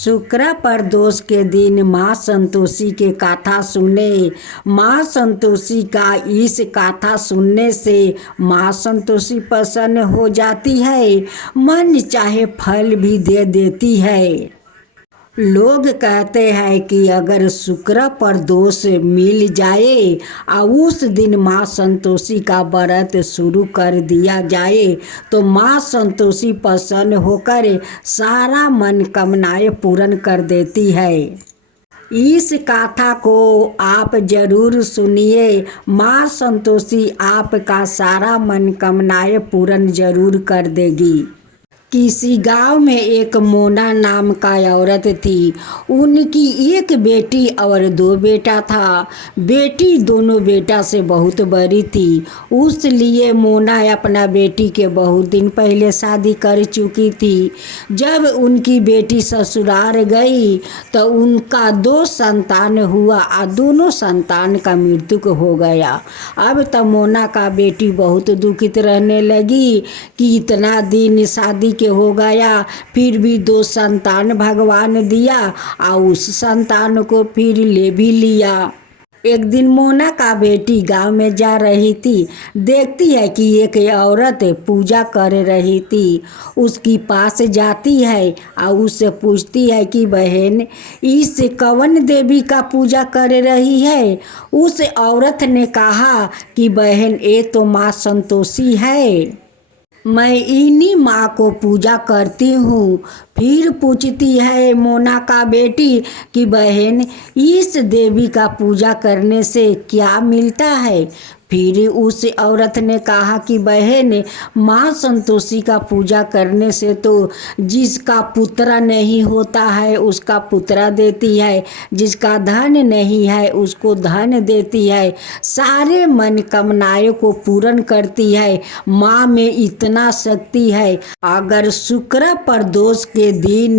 शुक्र प्रदोष के दिन माँ संतोषी के गाथा सुने। माँ संतोषी का इस गाथा सुनने से माँ संतोषी प्रसन्न हो जाती है, मन चाहे फल भी दे देती है। लोग कहते हैं कि अगर शुक्र प्रदोष मिल जाए और उस दिन माँ संतोषी का व्रत शुरू कर दिया जाए तो माँ संतोषी प्रसन्न होकर सारा मनोकामनाएं पूर्ण कर देती है। इस गाथा को आप जरूर सुनिए। माँ संतोषी आपका सारा मनोकामनाएं पूर्ण जरूर कर देगी। किसी गांव में एक मोना नाम का औरत थी। उनकी एक बेटी और दो बेटा था। बेटी दोनों बेटा से बहुत बड़ी थी, उसलिए मोना अपना बेटी के बहुत दिन पहले शादी कर चुकी थी। जब उनकी बेटी ससुराल गई तो उनका दो संतान हुआ और दोनों संतान का मृत्यु हो गया। अब तो मोना का बेटी बहुत दुखित रहने लगी कि इतना दिन शादी के हो गया, फिर भी दो संतान भगवान दिया और उस संतान को फिर ले भी लिया। एक दिन मोना का बेटी गांव में जा रही थी, देखती है कि एक औरत पूजा कर रही थी। उसकी पास जाती है और उससे पूछती है कि बहन, इस कवन देवी का पूजा कर रही है? उस औरत ने कहा कि बहन, ये तो माँ संतोषी है, मैं इन्हीं माँ को पूजा करती हूँ। फिर पूछती है मोना का बेटी कि बहन, इस देवी का पूजा करने से क्या मिलता है? फिर उस औरत ने कहा कि बहन, माँ संतोषी का पूजा करने से तो जिसका पुत्र नहीं होता है उसका पुत्र देती है, जिसका धन नहीं है उसको धन देती है, सारे मनोकामनाएं को पूर्ण करती है। माँ में इतना शक्ति है। अगर शुक्र प्रदोष के दिन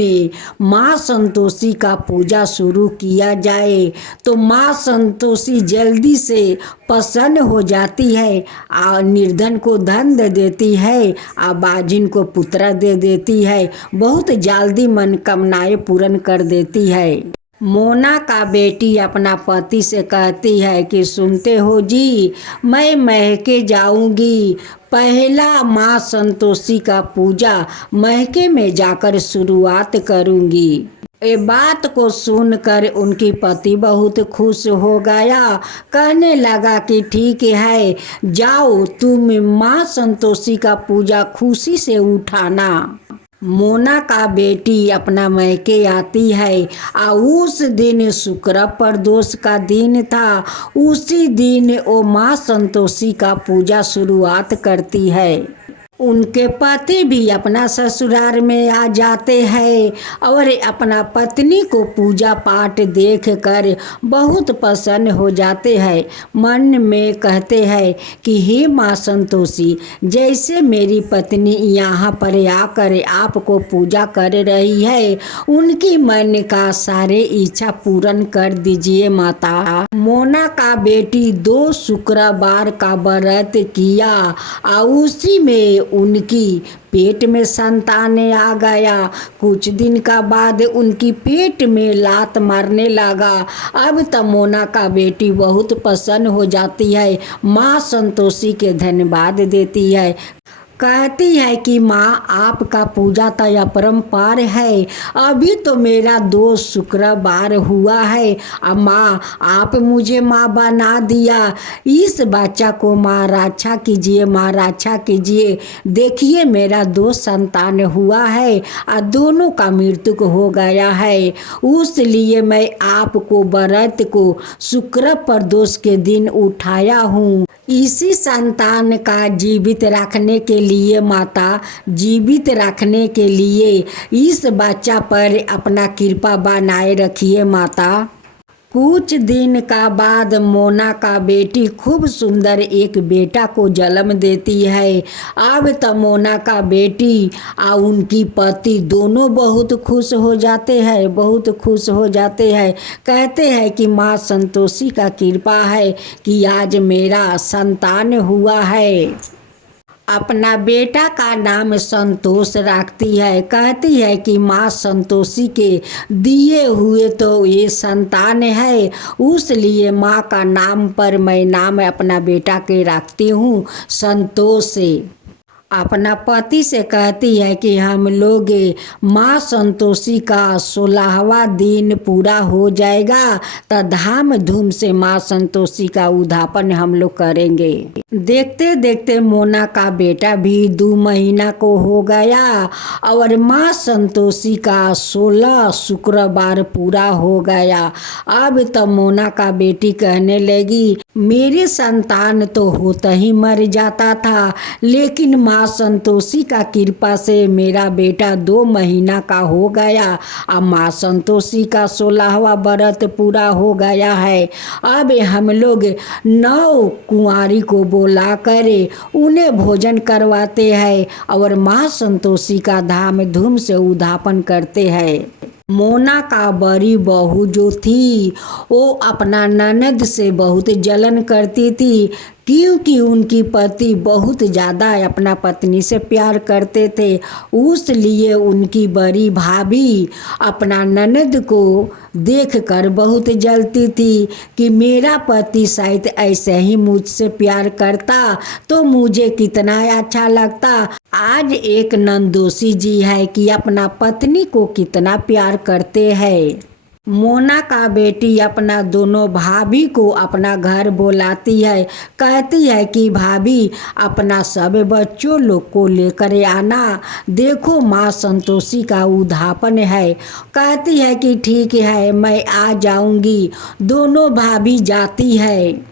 माँ संतोषी का पूजा शुरू किया जाए तो माँ संतोषी जल्दी से प्रसन्न हो जाती है और निर्धन को धन दे देती है और बाजिन को पुत्र दे देती है, बहुत जल्दी मनोकामनाएं पूर्ण कर देती है। मोना का बेटी अपना पति से कहती है कि सुनते हो जी, मैं महके जाऊंगी, पहला माँ संतोषी का पूजा महके में जाकर शुरुआत करूंगी। ये बात को सुनकर उनकी पति बहुत खुश हो गया, कहने लगा कि ठीक है, जाओ तुम माँ संतोषी का पूजा खुशी से उठाना। मोना का बेटी अपना मैके आती है और उस दिन शुक्र प्रदोष का दिन था। उसी दिन वो माँ संतोषी का पूजा शुरुआत करती है। उनके पति भी अपना ससुराल में आ जाते हैं और अपना पत्नी को पूजा पाठ देखकर बहुत प्रसन्न हो जाते हैं। मन में कहते हैं कि हे माँ संतोषी, जैसे मेरी पत्नी यहाँ पर आकर आपको पूजा कर रही है, उनकी मन का सारे इच्छा पूर्ण कर दीजिए माता। मोना का बेटी 2 शुक्रवार का व्रत किया और उसी में उनकी पेट में संतान आ गया। कुछ दिन का बाद उनकी पेट में लात मारने लगा। अब तो मोना का बेटी बहुत प्रसन्न हो जाती है, माँ संतोषी के धन्यवाद देती है, कहती है कि माँ आपका पूजा तो अपरंपार है, अभी तो मेरा 2 शुक्रवार हुआ है और माँ आप मुझे माँ बना दिया। इस बच्चा को माँ रक्षा कीजिए, माँ रक्षा कीजिए। देखिए मेरा 2 संतान हुआ है और दोनों का मृत्यु हो गया है, उसलिए मैं आपको व्रत को शुक्र प्रदोष के दिन उठाया हूँ। इसी संतान का जीवित रखने के लिए माता, जीवित रखने के लिए इस बच्चा पर अपना कृपा बनाए रखिए माता। कुछ दिन का बाद मोना का बेटी खूब सुंदर एक बेटा को जन्म देती है। अब तो मोना का बेटी और उनकी पति दोनों बहुत खुश हो जाते हैं, बहुत खुश हो जाते हैं। कहते हैं कि माँ संतोषी का कृपा है कि आज मेरा संतान हुआ है। अपना बेटा का नाम संतोष रखती है। कहती है कि माँ संतोषी के दिए हुए तो ये संतान है, उसलिए माँ का नाम पर मैं नाम अपना बेटा के रखती हूँ संतोष से। अपना पति से कहती है कि हम लोग माँ संतोषी का 16वां दिन पूरा हो जाएगा तो धाम धूम से माँ संतोषी का उद्यापन हम लोग करेंगे। देखते देखते मोना का बेटा भी 2 महीना को हो गया और माँ संतोषी का 16 शुक्रवार पूरा हो गया। अब तो मोना का बेटी कहने लगी, मेरे संतान तो होता ही मर जाता था, लेकिन माँ संतोषी का कृपा से मेरा बेटा 2 महीना का हो गया। अब माँ संतोषी का 16वां व्रत पूरा हो गया है। अब हम लोग 9 कुंवारी को बुला कर उन्हें भोजन करवाते हैं और माँ संतोषी का धाम धूम से उद्यापन करते हैं। मोना का बड़ी बहू जो थी वो अपना ननद से बहुत जलन करती थी, क्योंकि उनकी पति बहुत ज़्यादा अपना पत्नी से प्यार करते थे। उसलिए उनकी बड़ी भाभी अपना ननद को देखकर बहुत जलती थी कि मेरा पति शायद ऐसे ही मुझसे प्यार करता तो मुझे कितना अच्छा लगता। आज एक नंदोसी जी है कि अपना पत्नी को कितना प्यार करते हैं। मोना का बेटी अपना दोनों भाभी को अपना घर बुलाती है। कहती है कि भाभी अपना सब बच्चों लोग को लेकर आना, देखो माँ संतोषी का उद्यापन है। कहती है कि ठीक है मैं आ जाऊंगी। दोनों भाभी जाती है,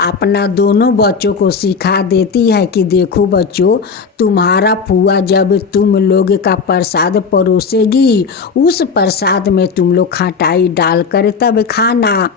अपना दोनों बच्चों को सिखा देती है कि देखो बच्चों, तुम्हारा फुआ जब तुम लोग का प्रसाद परोसेगी उस प्रसाद में तुम लोग खटाई डाल कर तब खाना।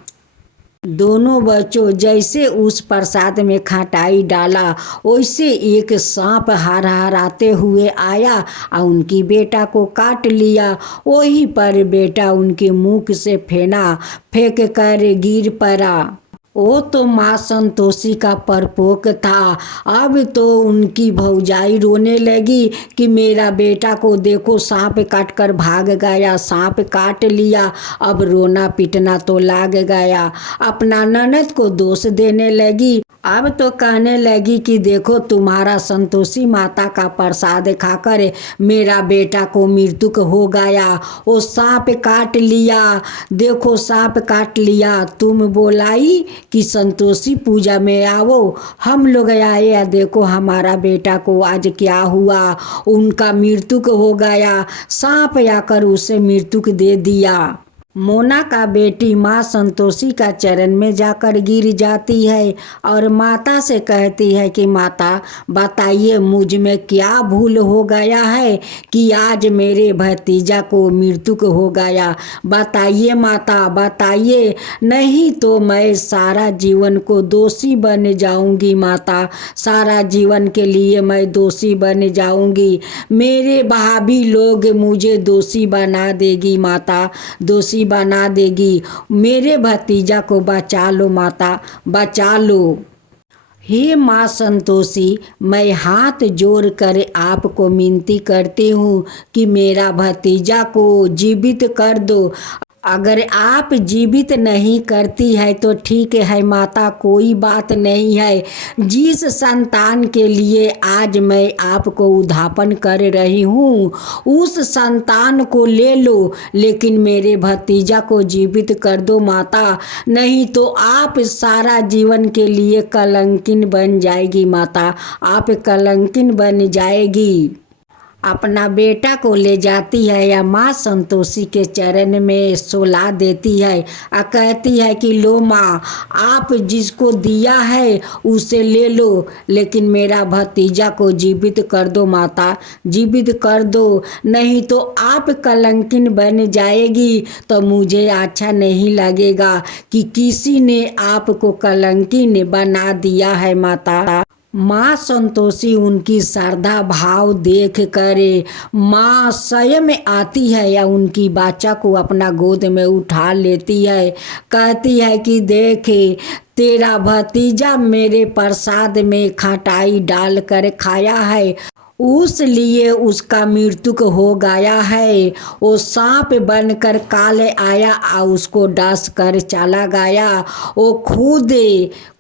दोनों बच्चों जैसे उस प्रसाद में खटाई डाला वैसे एक सांप हरहराते हुए आया और उनकी बेटा को काट लिया। वहीं पर बेटा उनके मुख से फेंक कर गिर पड़ा। वो तो माँ संतोषी का परपोक था। अब तो उनकी भौजाई रोने लगी कि मेरा बेटा को देखो सांप काट कर भाग गया, सांप काट लिया। अब रोना पीटना तो लाग गया। अपना ननद को दोष देने लगी। अब तो कहने लगी कि देखो तुम्हारा संतोषी माता का प्रसाद खाकर मेरा बेटा को मृत्यु हो गया, वो सांप काट लिया, देखो सांप काट लिया। तुम बोलाई कि संतोषी पूजा में आओ, हम लोग आए या देखो हमारा बेटा को आज क्या हुआ, उनका मृत्यु हो गया, सांप आकर उसे मृत्यु दे दिया। मोना का बेटी माँ संतोषी का चरण में जाकर गिर जाती है और माता से कहती है कि माता बताइए मुझ में क्या भूल हो गया है कि आज मेरे भतीजा को मृत्यु हो गया। बताइए माता बताइए, नहीं तो मैं सारा जीवन को दोषी बन जाऊंगी। माता सारा जीवन के लिए मैं दोषी बन जाऊंगी। मेरे भाभी लोग मुझे दोषी बना देगी, माता दोषी बना देगी। मेरे भतीजा को बचा लो माता, बचा लो। हे माँ संतोषी, मैं हाथ जोड़ कर आपको विनती करती हूँ कि मेरा भतीजा को जीवित कर दो। अगर आप जीवित नहीं करती है तो ठीक है माता, कोई बात नहीं है। जिस संतान के लिए आज मैं आपको उद्यापन कर रही हूँ उस संतान को ले लो, लेकिन मेरे भतीजा को जीवित कर दो माता, नहीं तो आप सारा जीवन के लिए कलंकिन बन जाएगी माता, आप कलंकिन बन जाएगी। अपना बेटा को ले जाती है या माँ संतोषी के चरण में सुला देती है और कहती है कि लो माँ, आप जिसको दिया है उसे ले लो, लेकिन मेरा भतीजा को जीवित कर दो माता, जीवित कर दो, नहीं तो आप कलंकिन बन जाएगी। तो मुझे अच्छा नहीं लगेगा कि किसी ने आपको कलंकिन बना दिया है माता। माँ संतोषी उनकी श्रद्धा भाव देख कर माँ स्वयं आती है या उनकी बच्चा को अपना गोद में उठा लेती है। कहती है कि देख तेरा भतीजा मेरे प्रसाद में खटाई डाल कर खाया है, उस लिए उसका मृत्यु हो गया है। वो सांप बनकर काले आया और उसको डस कर चला गया। वो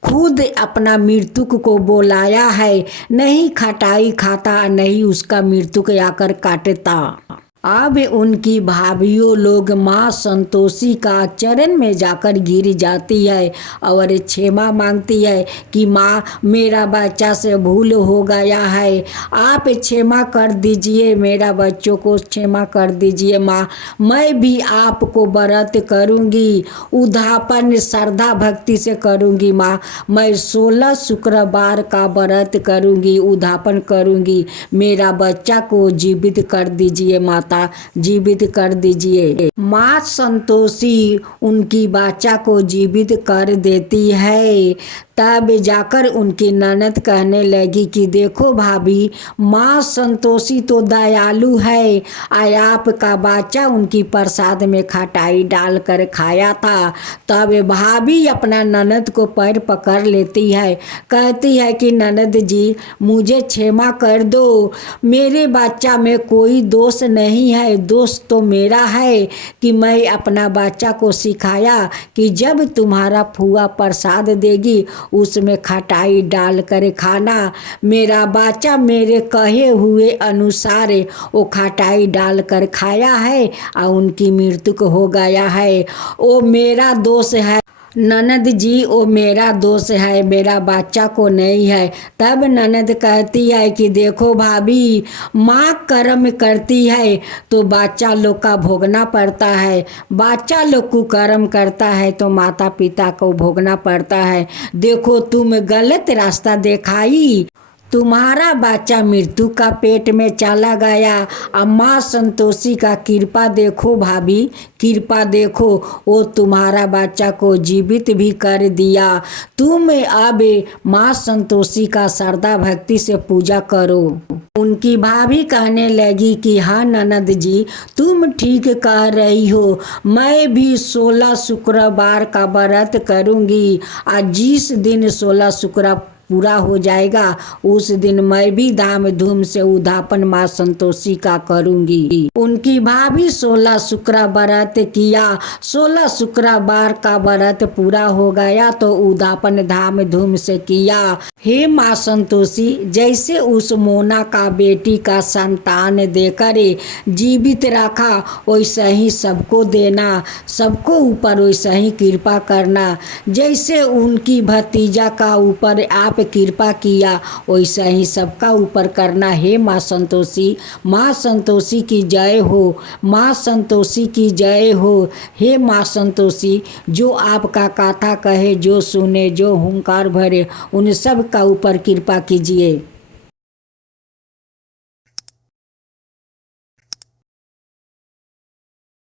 खुद अपना मृत्यु को बुलाया है, नहीं खटाई खाता नहीं उसका मृत्यु आकर काटता। अब उनकी भाभियों लोग माँ संतोषी का चरण में जाकर गिर जाती है और क्षमा मांगती है कि माँ मेरा बच्चा से भूल हो गया है, आप क्षमा कर दीजिए, मेरा बच्चों को क्षमा कर दीजिए माँ। मैं भी आपको व्रत करूँगी, उद्यापन श्रद्धा भक्ति से करूँगी माँ। मैं 16 शुक्रवार का व्रत करूँगी, उद्यापन करूँगी, मेरा बच्चा को जीवित कर दीजिए माता, जीवित कर दीजिए। माँ संतोषी उनकी बच्चा को जीवित कर देती है। तब जाकर उनकी ननद कहने लगी कि देखो भाभी, माँ संतोषी तो दयालु है, आपका बच्चा उनकी प्रसाद में खटाई डाल कर खाया था। तब भाभी अपना ननद को पैर पकड़ लेती है, कहती है कि ननद जी मुझे क्षमा कर दो, मेरे बच्चा में कोई दोष नहीं है, दोष तो मेरा है कि मैं अपना बच्चा को सिखाया कि जब तुम्हारा फुआ प्रसाद देगी उसमें खटाई डाल कर खाना। मेरा बच्चा मेरे कहे हुए अनुसार वो खटाई डाल कर खाया है और उनकी मृत्यु हो गया है। वो मेरा दोष है ननद जी, वो मेरा दोष है, मेरा बच्चा को नहीं है। तब ननद कहती है कि देखो भाभी, माँ कर्म करती है तो बच्चा लोग का भोगना पड़ता है, बच्चा लोग को कर्म करता है तो माता पिता को भोगना पड़ता है। देखो तुम गलत रास्ता दिखाई, तुम्हारा बच्चा मृत्यु का पेट में चला गया। अब माँ संतोषी का कृपा देखो भाभी, कृपा देखो, वो तुम्हारा बच्चा को जीवित भी कर दिया। तुम अब माँ संतोषी का श्रद्धा भक्ति से पूजा करो। उनकी भाभी कहने लगी कि हाँ ननद जी, तुम ठीक कह रही हो, मैं भी 16 शुक्रवार का व्रत करूँगी। आज जिस दिन 16 शुक्रवार पूरा हो जाएगा उस दिन मैं भी धाम धूम से उद्यापन माँ संतोषी का करूँगी। उनकी भाभी 16 शुक्रवार व्रत किया, 16 शुक्रवार का व्रत पूरा हो गया तो उद्यापन धाम धूम से किया। हे माँ संतोषी, जैसे उस मोना का बेटी का संतान देकर जीवित रखा वैसा ही सबको देना, सबको ऊपर वैसा ही कृपा करना। जैसे उनकी भतीजा का ऊपर आप कृपा किया वैसा ही सबका ऊपर करना। हे माँ संतोषी, माँ संतोषी की जय हो, माँ संतोषी की जय हो। हे माँ संतोषी, जो आपका कथा कहे, जो सुने, जो हुंकार भरे, उन सब का ऊपर कृपा कीजिए।